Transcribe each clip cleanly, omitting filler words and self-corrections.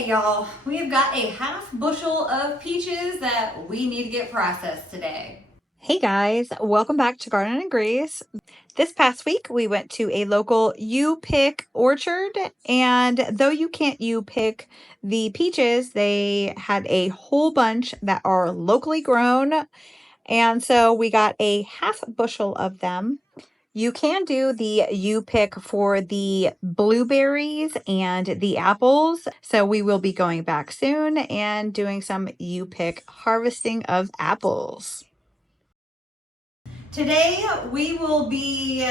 Okay, y'all, we've got a half bushel of peaches that we need to get processed today. Hey guys, welcome back to Garden and Grace. This past week we went to a local you-pick orchard, and though you can't you-pick the peaches, they had a whole bunch that are locally grown, and so we got a half bushel of them. You can do the you-pick for the blueberries and the apples, so we will be going back soon and doing some you-pick harvesting of apples. Today we will be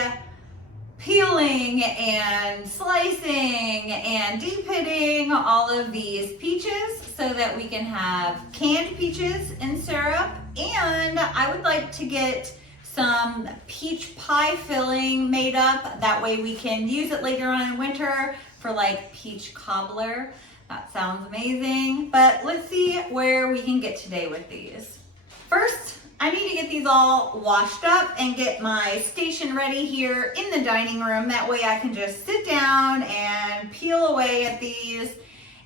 peeling and slicing and de-pitting all of these peaches so that we can have canned peaches in syrup, and I would like to get some peach pie filling made up. That way we can use it later on in winter for like peach cobbler. That sounds amazing, but let's see where we can get today with these. First, I need to get these all washed up and get my station ready here in the dining room. That way I can just sit down and peel away at these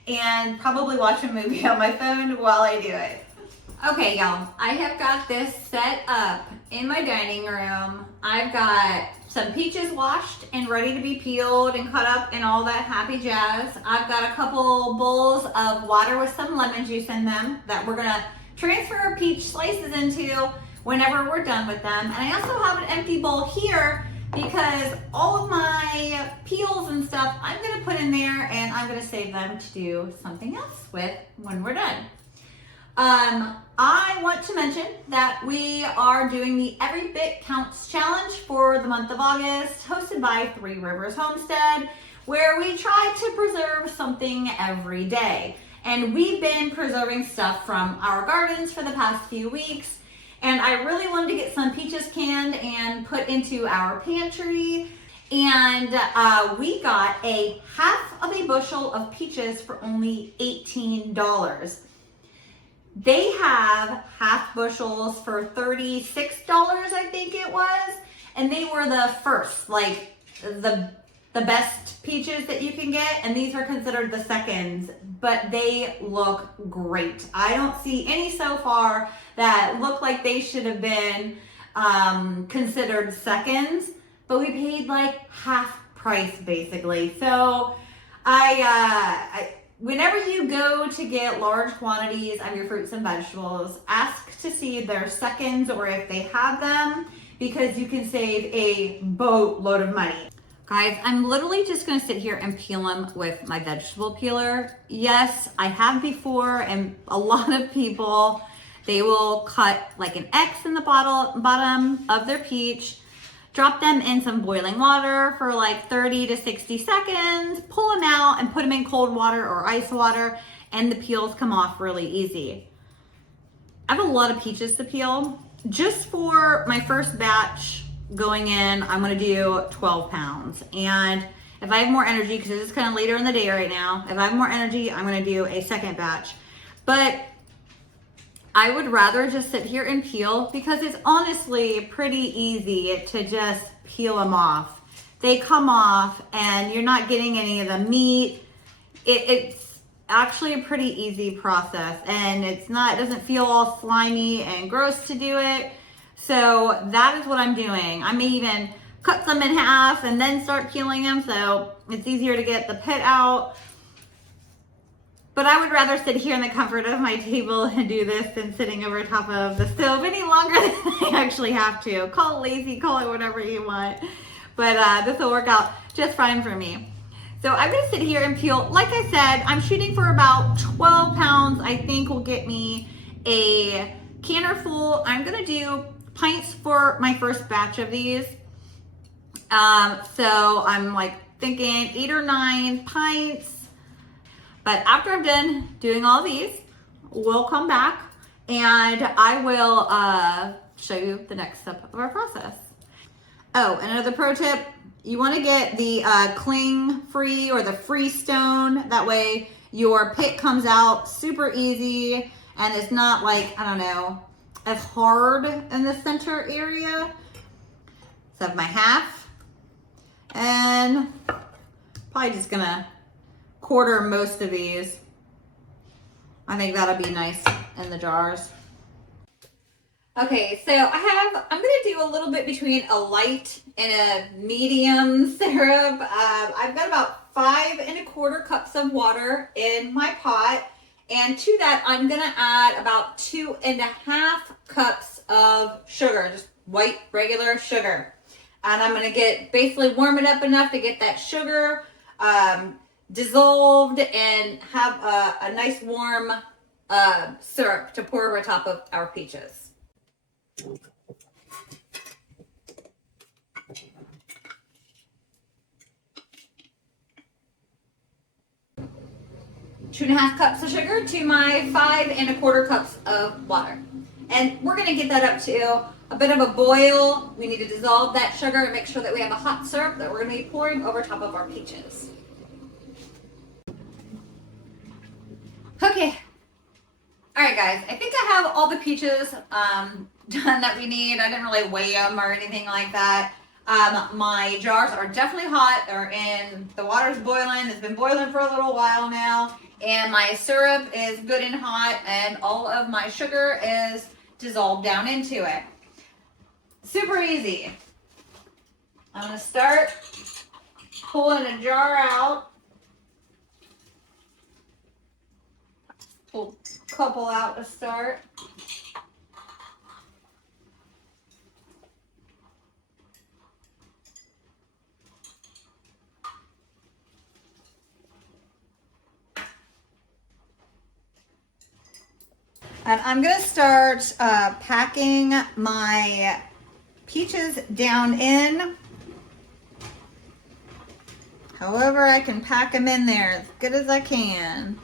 and probably watch a movie on my phone while I do it. Okay, y'all, I have got this set up in my dining room. I've got some peaches washed and ready to be peeled and cut up and all that happy jazz. I've got a couple bowls of water with some lemon juice in them that we're gonna transfer our peach slices into whenever we're done with them. And I also have an empty bowl here because all of my peels and stuff I'm gonna put in there, and I'm gonna save them to do something else with when we're done. I want to mention that we are doing the Every Bit Counts Challenge for the month of August, hosted by Three Rivers Homestead, where we try to preserve something every day. And we've been preserving stuff from our gardens for the past few weeks. And I really wanted to get some peaches canned and put into our pantry. And we got a half of a bushel of peaches for only $18. They have half bushels for $36, I think it was. And they were the first, like the best peaches that you can get, and these are considered the seconds, but they look great. I don't see any so far that look like they should have been considered seconds, but we paid like half price basically. So whenever you go to get large quantities of your fruits and vegetables, ask to see if they're seconds or if they have them, because you can save a boatload of money. Guys, I'm literally just gonna sit here and peel them with my vegetable peeler. Yes, I have before, and a lot of people, they will cut like an X in the bottom of their peach, drop them in some boiling water for like 30 to 60 seconds, pull them out and put them in cold water or ice water, and the peels come off really easy. I have a lot of peaches to peel. Just for my first batch going in, I'm gonna do 12 pounds. And if I have more energy, because it's kind of later in the day right now, if I have more energy, I'm gonna do a second batch. But I would rather just sit here and peel, because it's honestly pretty easy to just peel them off. They come off and you're not getting any of the meat. It's actually a pretty easy process, and it doesn't feel all slimy and gross to do it. So that is what I'm doing. I may even cut some in half and then start peeling them, so it's easier to get the pit out. But I would rather sit here in the comfort of my table and do this than sitting over top of the stove any longer than I actually have to. Call it lazy, call it whatever you want. But this will work out just fine for me. So I'm gonna sit here and peel. Like I said, I'm shooting for about 12 pounds. I think will get me a canner full. I'm gonna do pints for my first batch of these. So I'm like thinking 8 or 9 pints. But after I'm done doing all these, we'll come back and I will show you the next step of our process. Oh, and another pro tip, you want to get the cling free or the freestone. That way your pit comes out super easy and it's not like, I don't know, as hard in the center area. So I have my half, and probably just gonna quarter most of these. I think that'll be nice in the jars. Okay, so I'm gonna do a little bit between a light and a medium syrup. I've got about 5¼ cups of water in my pot. And to that, I'm gonna add about 2½ cups of sugar, just white, regular sugar. And I'm gonna basically warm it up enough to get that sugar dissolved and have a nice warm syrup to pour over top of our peaches. 2½ cups of sugar to my 5¼ cups of water. And we're gonna get that up to a bit of a boil. We need to dissolve that sugar and make sure that we have a hot syrup that we're gonna be pouring over top of our peaches. Okay. All right, guys, I think I have all the peaches done that we need. I didn't really weigh them or anything like that. My jars are definitely hot. The water's boiling. It's been boiling for a little while now. And my syrup is good and hot, and all of my sugar is dissolved down into it. Super easy. I'm gonna start pulling a jar out. Pull a couple out to start. And I'm gonna start packing my peaches down in. However I can pack them in there as good as I can.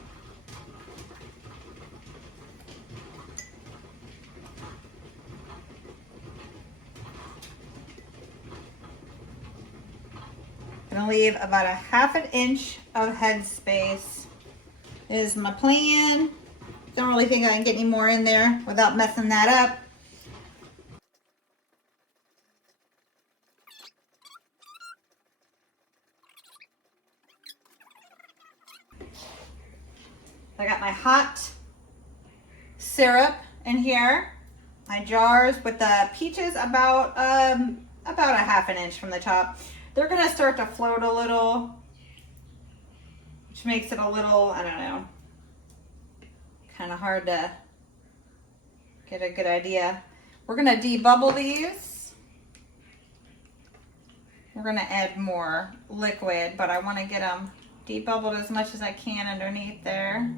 Gonna leave about a 1/2 inch of headspace is my plan. Don't really think I can get any more in there without messing that up. I got my hot syrup in here. My jars with the peaches about a 1/2 inch from the top. They're gonna start to float a little, which makes it a little, I don't know, kind of hard to get a good idea. We're gonna debubble these. We're gonna add more liquid, but I want to get them debubbled as much as I can underneath there.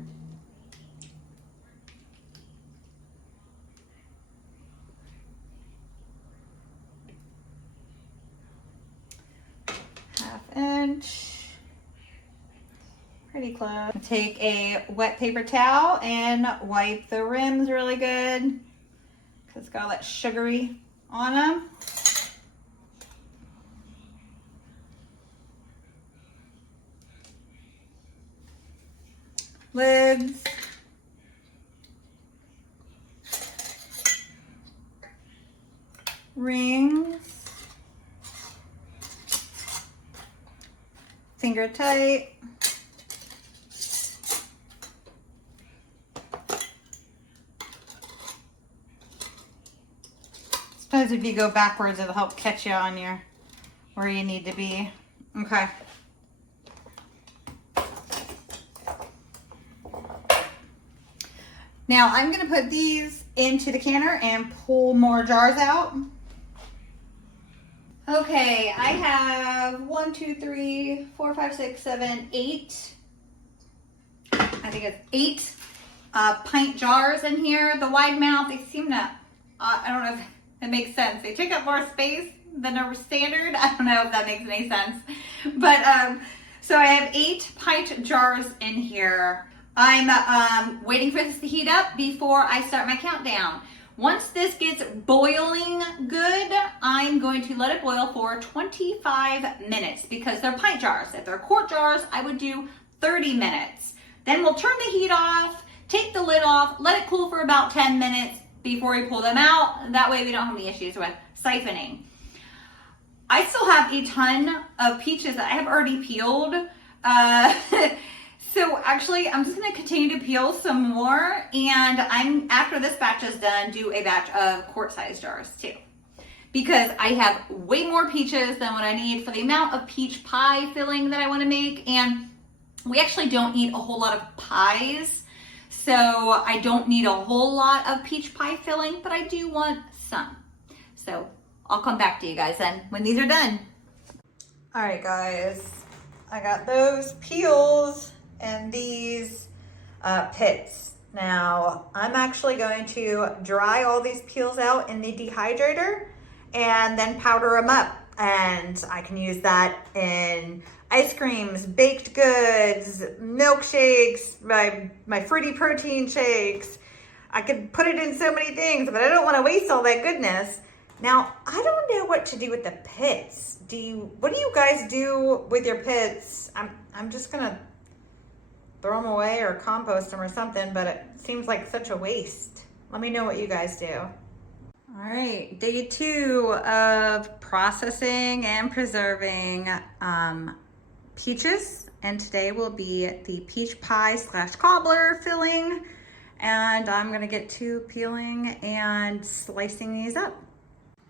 Inch. Pretty close. Take a wet paper towel and wipe the rims really good because it's got all that sugary on them. Lids. Rings. Finger tight. Sometimes if you go backwards, it'll help catch you on where you need to be. Okay. Now I'm gonna put these into the canner and pull more jars out. Okay, I have 1, 2, 3, 4, 5, 6, 7, 8. I think it's 8 pint jars in here. The wide mouth, they seem to, I don't know if it makes sense. They take up more space than a standard. I don't know if that makes any sense. But, so I have 8 pint jars in here. I'm waiting for this to heat up before I start my countdown. Once this gets boiling good, I'm going to let it boil for 25 minutes because they're pint jars. If they're quart jars, I would do 30 minutes. Then we'll turn the heat off, take the lid off, let it cool for about 10 minutes before we pull them out. That way we don't have any issues with siphoning. I still have a ton of peaches that I have already peeled. So actually, I'm just gonna continue to peel some more, and after this batch is done, do a batch of quart-sized jars too. Because I have way more peaches than what I need for the amount of peach pie filling that I wanna make, and we actually don't eat a whole lot of pies, so I don't need a whole lot of peach pie filling, but I do want some. So I'll come back to you guys then when these are done. All right, guys, I got those peels and these pits. Now, I'm actually going to dry all these peels out in the dehydrator and then powder them up. And I can use that in ice creams, baked goods, milkshakes, my fruity protein shakes. I could put it in so many things, but I don't want to waste all that goodness. Now, I don't know what to do with the pits. What do you guys do with your pits? I'm just gonna throw them away or compost them or something, but it seems like such a waste. Let me know what you guys do. All right, day 2 of processing and preserving peaches. And today will be the peach pie / cobbler filling. And I'm gonna get to peeling and slicing these up.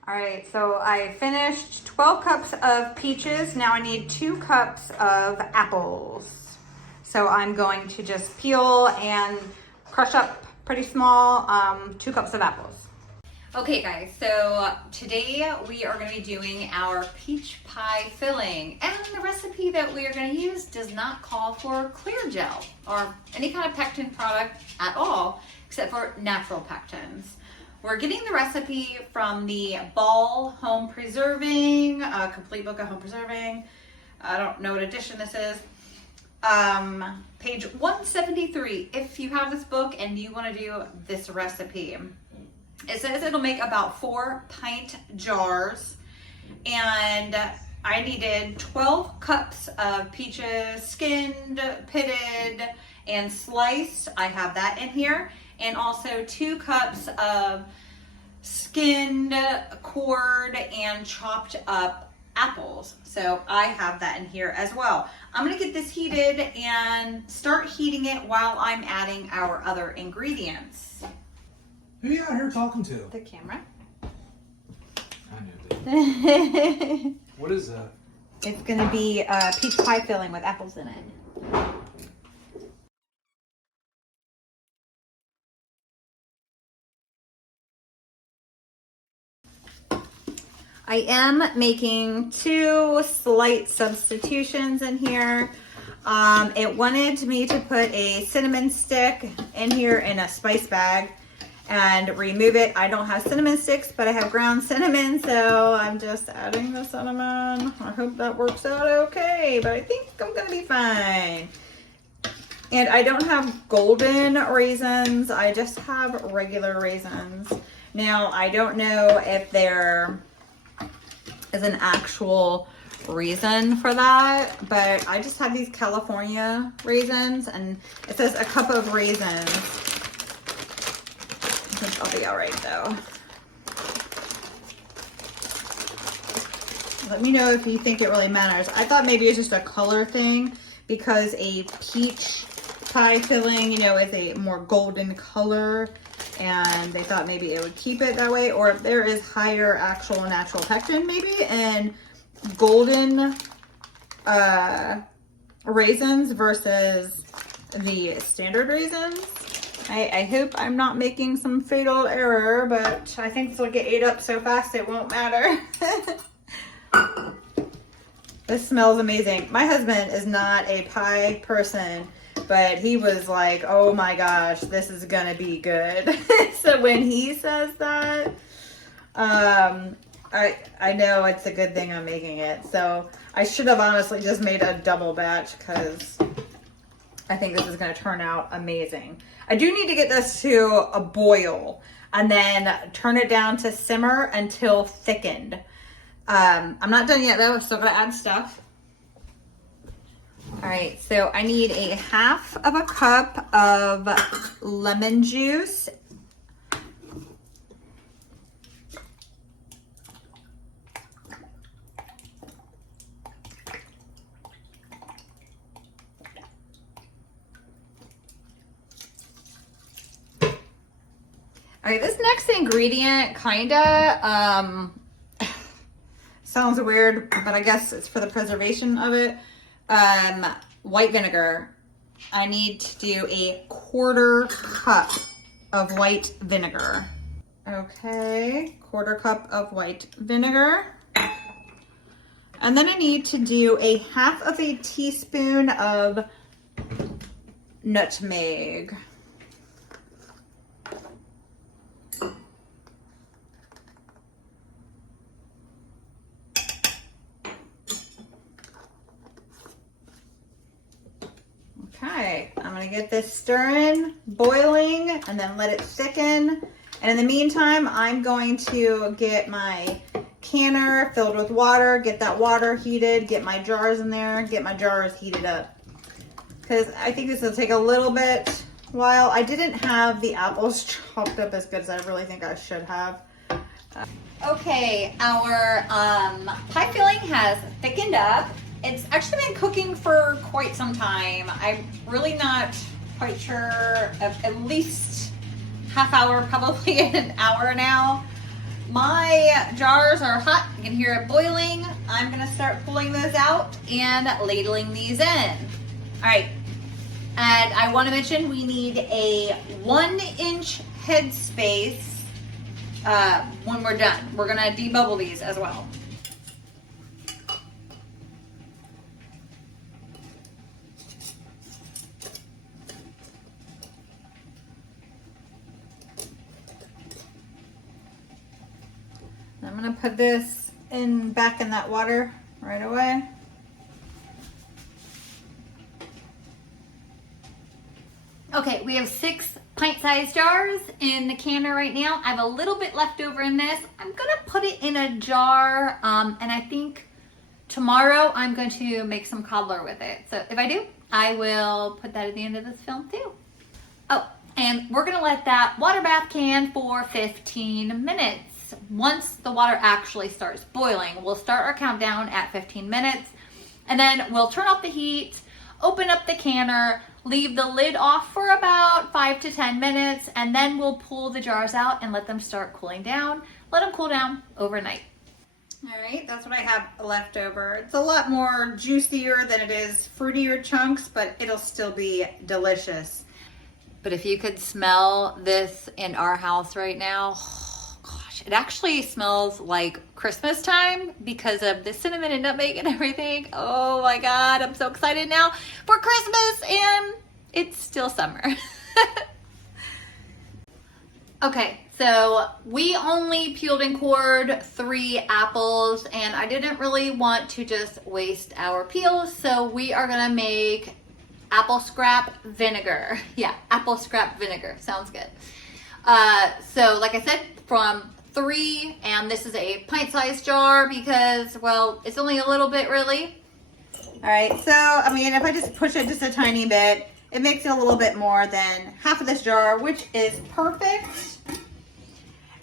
All right, so I finished 12 cups of peaches. Now I need 2 cups of apples. So I'm going to just peel and crush up pretty small 2 cups of apples. Okay guys, so today we are going to be doing our peach pie filling, and the recipe that we are going to use does not call for clear gel or any kind of pectin product at all except for natural pectins. We're getting the recipe from the Ball Home Preserving, complete book of home preserving. I don't know what edition this is. Page 173, if you have this book and you want to do this recipe. It says it'll make about 4 pint jars, and I needed 12 cups of peaches, skinned, pitted, and sliced. I have that in here, and also 2 cups of skinned, cored, and chopped up apples. So I have that in here as well. I'm gonna get this heated and start heating it while I'm adding our other ingredients. Who are you out here talking to? The camera. I knew that. What is that? It's gonna be peach pie filling with apples in it. I am making 2 slight substitutions in here. It wanted me to put a cinnamon stick in here in a spice bag and remove it. I don't have cinnamon sticks, but I have ground cinnamon, so I'm just adding the cinnamon. I hope that works out okay, but I think I'm gonna be fine. And I don't have golden raisins, I just have regular raisins. Now, I don't know if there is an actual reason for that, but I just have these California raisins, and it says a cup of raisins. I think I'll be all right though. Let me know if you think it really matters. I thought maybe it's just a color thing because a peach pie filling, you know, is a more golden color, and they thought maybe it would keep it that way, or if there is higher actual natural pectin maybe in golden raisins versus the standard raisins. I hope I'm not making some fatal error, but I think this will get ate up so fast it won't matter. This smells amazing. My husband is not a pie person, but he was like, oh my gosh, this is gonna be good. So when he says that, I know it's a good thing I'm making it. So I should have honestly just made a double batch because I think this is gonna turn out amazing. I do need to get this to a boil and then turn it down to simmer until thickened. I'm not done yet though, still gotta add stuff. All right, so I need a 1/2 cup of lemon juice. Okay, this next ingredient kinda sounds weird, but I guess it's for the preservation of it. White vinegar. I need to do a 1/4 cup of white vinegar. Okay, 1/4 cup of white vinegar. And then I need to do a 1/2 teaspoon of nutmeg. Okay, I'm gonna get this stirring, boiling, and then let it thicken. And in the meantime, I'm going to get my canner filled with water, get that water heated, get my jars in there, get my jars heated up. Because I think this will take a little bit while. I didn't have the apples chopped up as good as I really think I should have. Okay, our pie filling has thickened up. It's actually been cooking for quite some time. I'm really not quite sure, of at least half hour, probably an hour now. My jars are hot. You can hear it boiling. I'm gonna start pulling those out and ladling these in. All right, and I wanna mention we need a 1-inch headspace when we're done. We're gonna debubble these as well. I'm gonna put this back in that water right away. Okay, we have 6 pint-sized jars in the canner right now. I have a little bit left over in this. I'm gonna put it in a jar, and I think tomorrow I'm going to make some cobbler with it. So if I do, I will put that at the end of this film too. Oh, and we're gonna let that water bath can for 15 minutes. Once the water actually starts boiling, we'll start our countdown at 15 minutes, and then we'll turn off the heat, open up the canner, leave the lid off for about 5 to 10 minutes, and then we'll pull the jars out and let them start cooling down. Let them cool down overnight. All right, that's what I have left over. It's a lot more juicier than it is fruitier chunks, but it'll still be delicious. But if you could smell this in our house right now, it actually smells like Christmas time because of the cinnamon and nutmeg and everything. Oh my God, I'm so excited now for Christmas, and it's still summer. Okay, so we only peeled and cored 3 apples, and I didn't really want to just waste our peels, so we are gonna make apple scrap vinegar. Yeah, apple scrap vinegar, sounds good. So like I said, from 3, and this is a pint-sized jar because, well, it's only a little bit really. All right, so I mean, if I just push it just a tiny bit, it makes it a little bit more than half of this jar, which is perfect.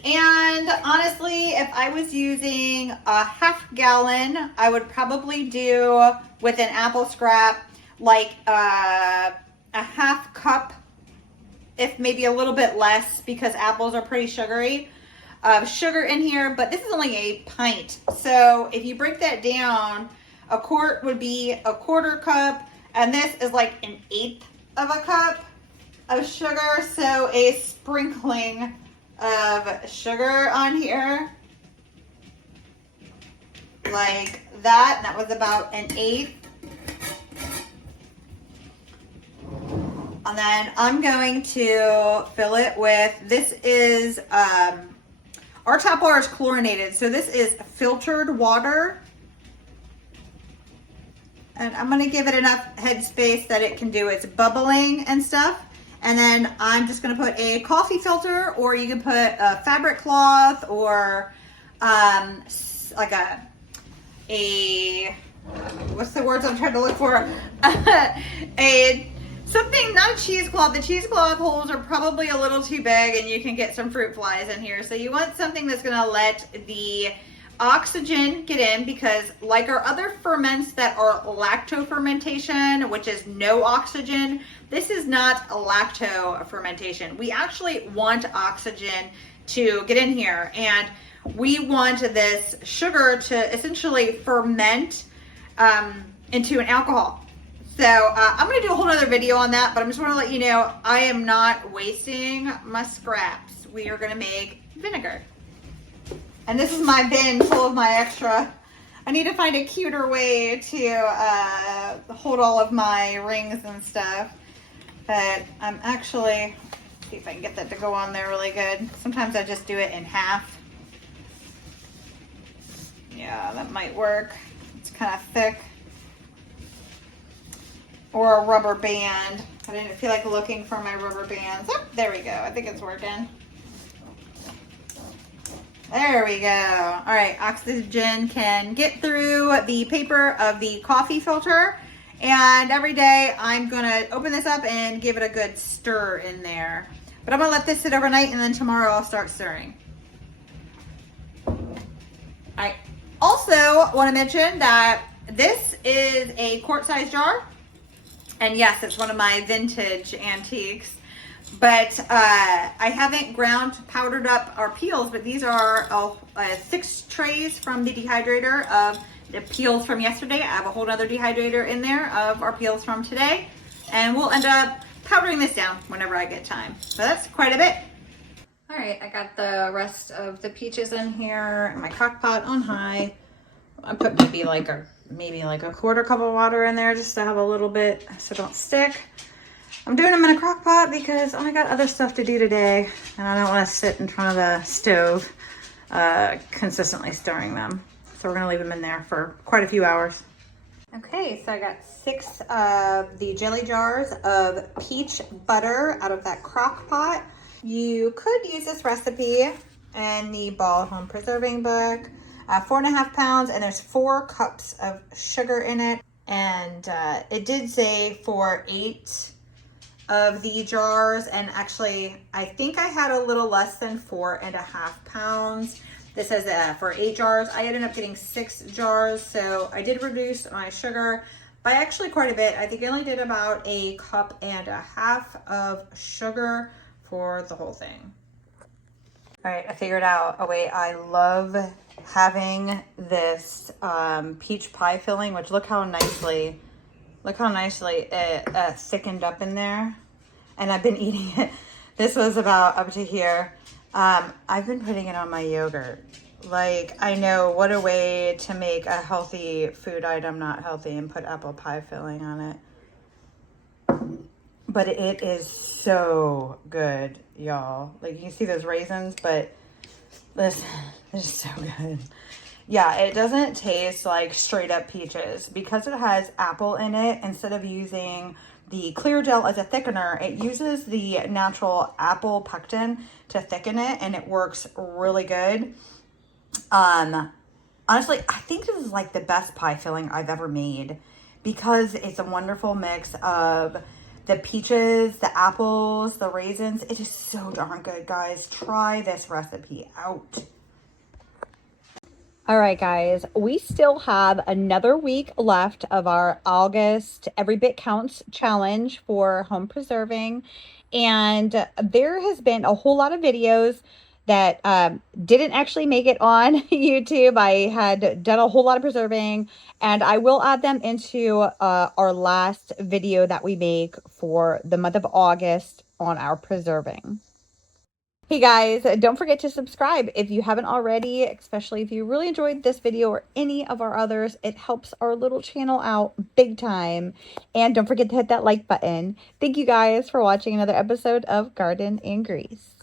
And honestly, if I was using a 1/2 gallon, I would probably do with an apple scrap like a 1/2 cup, if maybe a little bit less, because apples are pretty sugary. Sugar in here, but this is only a pint. So if you break that down, a quart would be a 1/4 cup, and this is like 1/8 of a cup of sugar. So a sprinkling of sugar on here, like that. That was about 1/8. And then I'm going to fill it with, this is, our tap water is chlorinated, so this is filtered water. And I'm gonna give it enough headspace that it can do its bubbling and stuff. And then I'm just gonna put a coffee filter, or you can put a fabric cloth, or like a what's the words I'm trying to look for? Something, not a cheesecloth. The cheesecloth holes are probably a little too big, and you can get some fruit flies in here. So you want something that's gonna let the oxygen get in, because like our other ferments that are lacto fermentation, which is no oxygen, this is not a lacto fermentation. We actually want oxygen to get in here, and we want this sugar to essentially ferment into an alcohol. So I'm going to do a whole other video on that, but I just want to let you know I am not wasting my scraps. We are going to make vinegar. And this is my bin full of my extra. I need to find a cuter way to hold all of my rings and stuff. But I'm actually, see if I can get that to go on there really good. Sometimes I just do it in half. Yeah, that might work. It's kind of thick. Or a rubber band. I didn't feel like looking for my rubber bands. Oh, there we go. I think it's working. There we go. All right, oxygen can get through the paper of the coffee filter. And every day I'm gonna open this up and give it a good stir in there. But I'm gonna let this sit overnight, and then tomorrow I'll start stirring. I also wanna mention that this is a quart-size jar. And yes, it's one of my vintage antiques. But I haven't powdered up our peels, but these are 6 trays from the dehydrator of the peels from yesterday. I have a whole other dehydrator in there of our peels from today. And we'll end up powdering this down whenever I get time. So that's quite a bit. All right, I got the rest of the peaches in here, my crock pot on high. I put maybe like a quarter cup of water in there just to have a little bit so don't stick. I'm doing them in a crock pot because I got other stuff to do today, and I don't want to sit in front of the stove consistently stirring them. So we're going to leave them in there for quite a few hours. Okay, so I got 6 of the jelly jars of peach butter out of that crock pot. You could use this recipe in the Ball Home Preserving book. 4.5 pounds, and there's 4 cups of sugar in it. And it did say for 8 of the jars, and actually I think I had a little less than 4.5 pounds. This says for 8 jars. I ended up getting 6 jars, so I did reduce my sugar by actually quite a bit. I think I only did about 1.5 cups of sugar for the whole thing. All right, I figured out a way. I love having this peach pie filling, which look how nicely it thickened up in there. And I've been eating it. This was about up to here. I've been putting it on my yogurt. Like, I know what a way to make a healthy food item not healthy and put apple pie filling on it. But it is so good, y'all. Like, you can see those raisins, but this is so good. Yeah, it doesn't taste like straight up peaches. Because it has apple in it, instead of using the clear gel as a thickener, it uses the natural apple pectin to thicken it, and it works really good. Honestly, I think this is like the best pie filling I've ever made, because it's a wonderful mix of the peaches, the apples, the raisins. It is so darn good, guys. Try this recipe out. All right, guys, we still have another week left of our August Every Bit Counts challenge for home preserving. And there has been a whole lot of videos that didn't actually make it on YouTube. I had done a whole lot of preserving, and I will add them into our last video that we make for the month of August on our preserving. Hey guys, don't forget to subscribe if you haven't already, especially if you really enjoyed this video or any of our others. It helps our little channel out big time. And don't forget to hit that like button. Thank you guys for watching another episode of Garden and Grease.